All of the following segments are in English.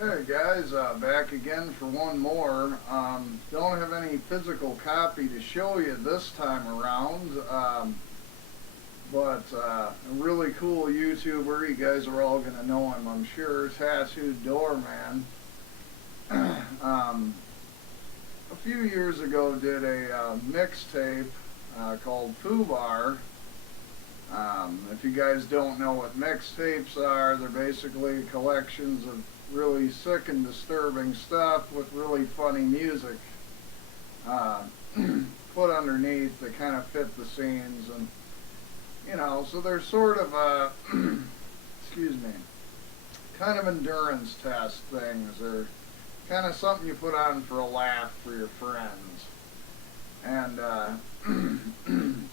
Hey guys, back again for one more. Don't have any physical copy to show you this time around, but a really cool YouTuber. You guys are all going to know him, I'm sure. Tattooeddoorman. A few years ago did a mixtape called Fubar. If you guys don't know what mixtapes are, they're basically collections of really sick and disturbing stuff with really funny music put underneath that kind of fit the scenes, and so they're sort of excuse me, kind of endurance test things, or kind of something you put on for a laugh for your friends. And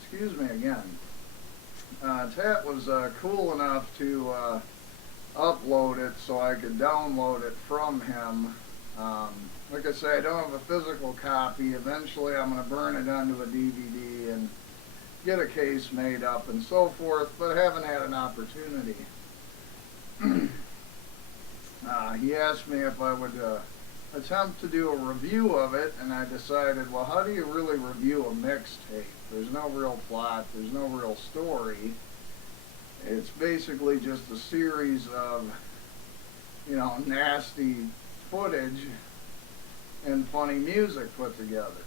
excuse me again. Tat was cool enough to upload it so I could download it from him. Like I say, I don't have a physical copy. Eventually I'm going to burn it onto a DVD and get a case made up and so forth, but I haven't had an opportunity. He asked me if I would attempt to do a review of it, and I decided, well, how do you really review a mixtape? There's no real plot, there's no real story. It's basically just a series of, nasty footage and funny music put together.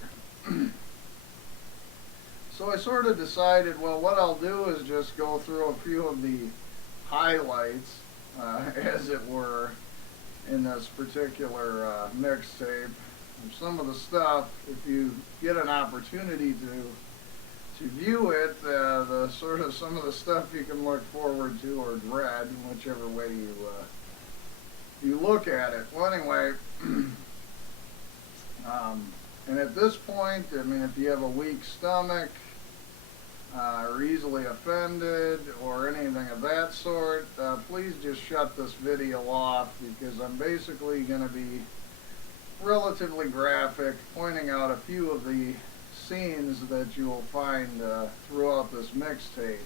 So I sort of decided, well, what I'll do is just go through a few of the highlights, as it were, in this particular mixtape. Some of the stuff, if you get an opportunity to view it, the sort of some of the stuff you can look forward to or dread, whichever way you look at it. Well, anyway, and at this point, I mean, if you have a weak stomach, or easily offended, or anything of that sort, please just shut this video off, because I'm basically going to be relatively graphic, pointing out a few of the scenes that you will find throughout this mixtape.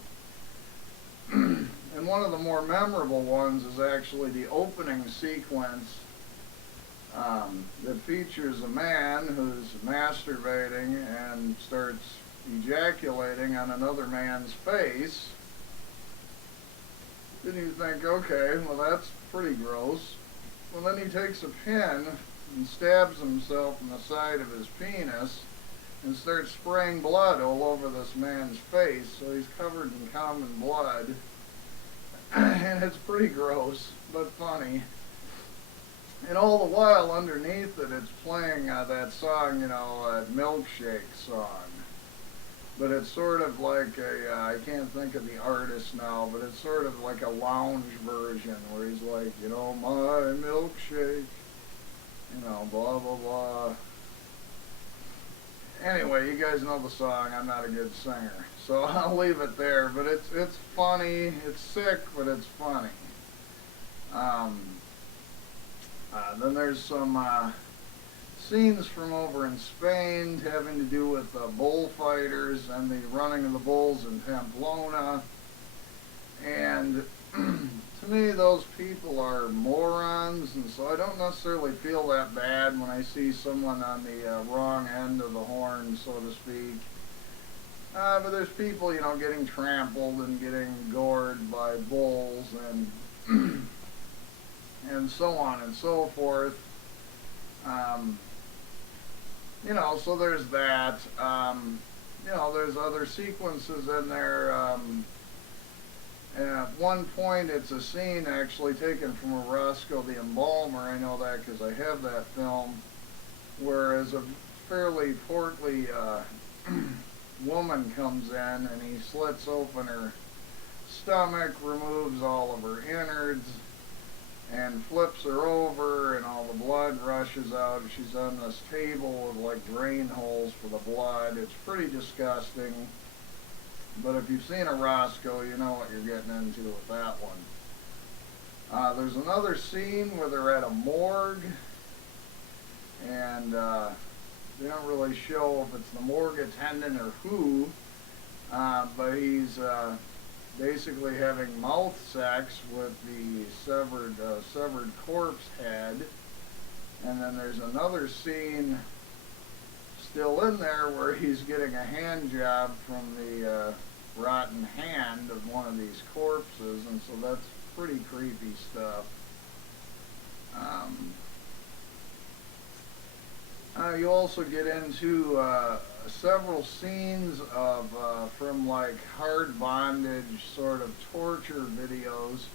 And one of the more memorable ones is actually the opening sequence that features a man who's masturbating and starts ejaculating on another man's face. Then you think, okay, well, that's pretty gross. Well, then he takes a pin and stabs himself in the side of his penis and starts spraying blood all over this man's face, so he's covered in cum and blood. And it's pretty gross, but funny. And all the while underneath it, it's playing that song, Milkshake song. But it's sort of like I can't think of the artist now, but it's sort of like a lounge version where he's like, my milkshake, blah, blah, blah. Anyway, you guys know the song. I'm not a good singer, so I'll leave it there. But it's funny. It's sick, but it's funny. Then there's some scenes from over in Spain having to do with bullfighters and the running of the bulls in Pamplona. And to me, those people are morons, and so I don't necessarily feel that bad when I see someone on the wrong end of the horn, so to speak. But there's people, getting trampled and getting gored by bulls and and so on and so forth. So there's that. There's other sequences in there. And at one point, it's a scene actually taken from a Roscoe the Embalmer. I know that because I have that film, whereas a fairly portly woman comes in and he slits open her stomach, removes all of her innards, and flips her over, and all the blood rushes out. She's on this table with like drain holes for the blood. It's pretty disgusting. But if you've seen a Roscoe, you know what you're getting into with that one. There's another scene where they're at a morgue, and they don't really show if it's the morgue attendant or who, but he's basically having mouth sex with the severed corpse head. And then there's another scene still in there where he's getting a hand job from the rotten hand of one of these corpses, and so that's pretty creepy stuff. You also get into several scenes of from like hard bondage sort of torture videos.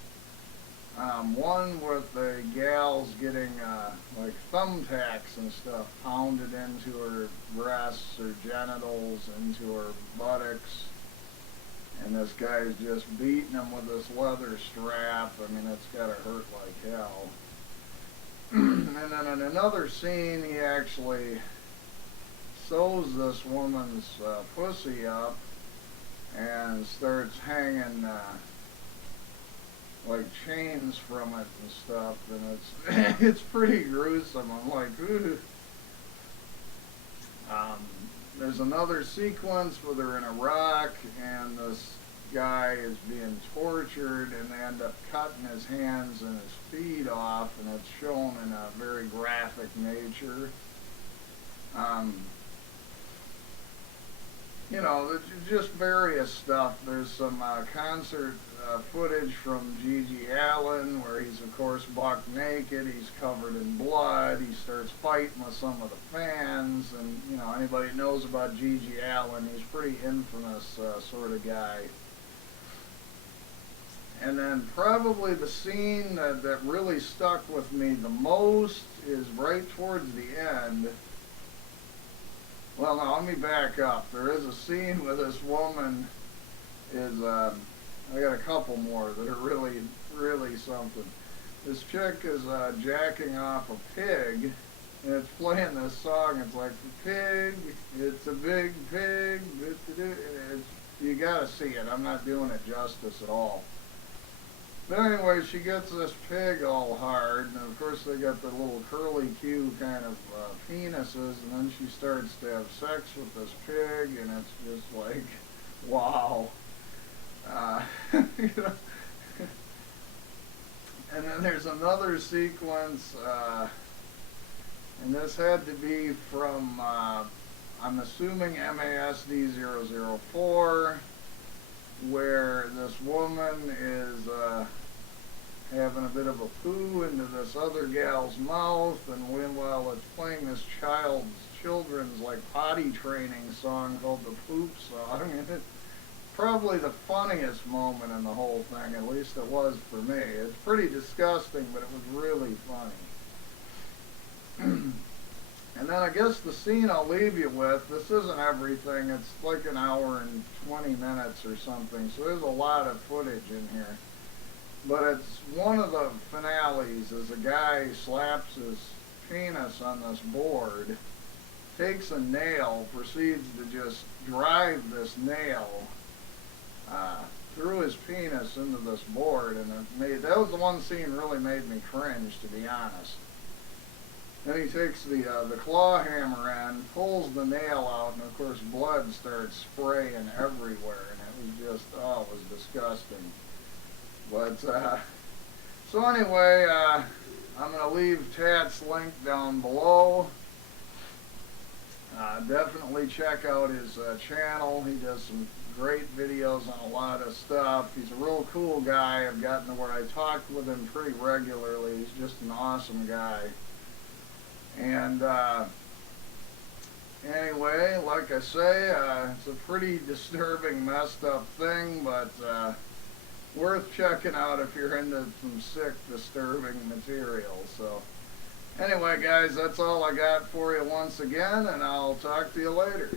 One with the gals getting like thumbtacks and stuff pounded into her breasts or genitals, into her buttocks, and this guy's just beating them with this leather strap. I mean, it's gotta hurt like hell. And then in another scene, he actually sews this woman's pussy up and starts hanging like chains from it and stuff, and it's it's pretty gruesome. I'm like, ooh. There's another sequence where they're in Iraq and this guy is being tortured, and they end up cutting his hands and his feet off, and it's shown in a very graphic nature. You know, just various stuff. There's some concert footage from Gigi Allen where he's, of course, buck naked. He's covered in blood. He starts fighting with some of the fans. And, you know, anybody that knows about Gigi Allen, he's a pretty infamous sort of guy. And then probably the scene that really stuck with me the most is right towards the end. Well, now, let me back up. There is a scene where this woman is, I got a couple more that are really, really something. This chick is jacking off a pig, and it's playing this song. It's like, the pig, it's a big pig. You gotta see it. I'm not doing it justice at all. But anyway, she gets this pig all hard, and of course they got the little curly Q kind of penises, and then she starts to have sex with this pig, and it's just like, wow. You know? And then there's another sequence, and this had to be from, I'm assuming MASD-004, where this woman is having a bit of a poo into this other gal's mouth, and while it's playing this children's like potty training song called the Poop Song, and it's probably the funniest moment in the whole thing. At least it was for me. It's pretty disgusting, but it was really funny. And then I guess the scene I'll leave you with, this isn't everything, it's like an hour and 20 minutes or something, so there's a lot of footage in here. But it's one of the finales as a guy slaps his penis on this board, takes a nail, proceeds to just drive this nail through his penis into this board, and that was the one scene really made me cringe, to be honest. Then he takes the claw hammer in, pulls the nail out, and of course blood starts spraying everywhere, and it was just, oh, it was disgusting. But, so anyway, I'm going to leave Tat's link down below. Definitely check out his channel. He does some great videos on a lot of stuff. He's a real cool guy. I've gotten to where I talk with him pretty regularly. He's just an awesome guy. And anyway, like I say, it's a pretty disturbing, messed up thing, but worth checking out if you're into some sick, disturbing material. So anyway, guys, that's all I got for you once again, and I'll talk to you later.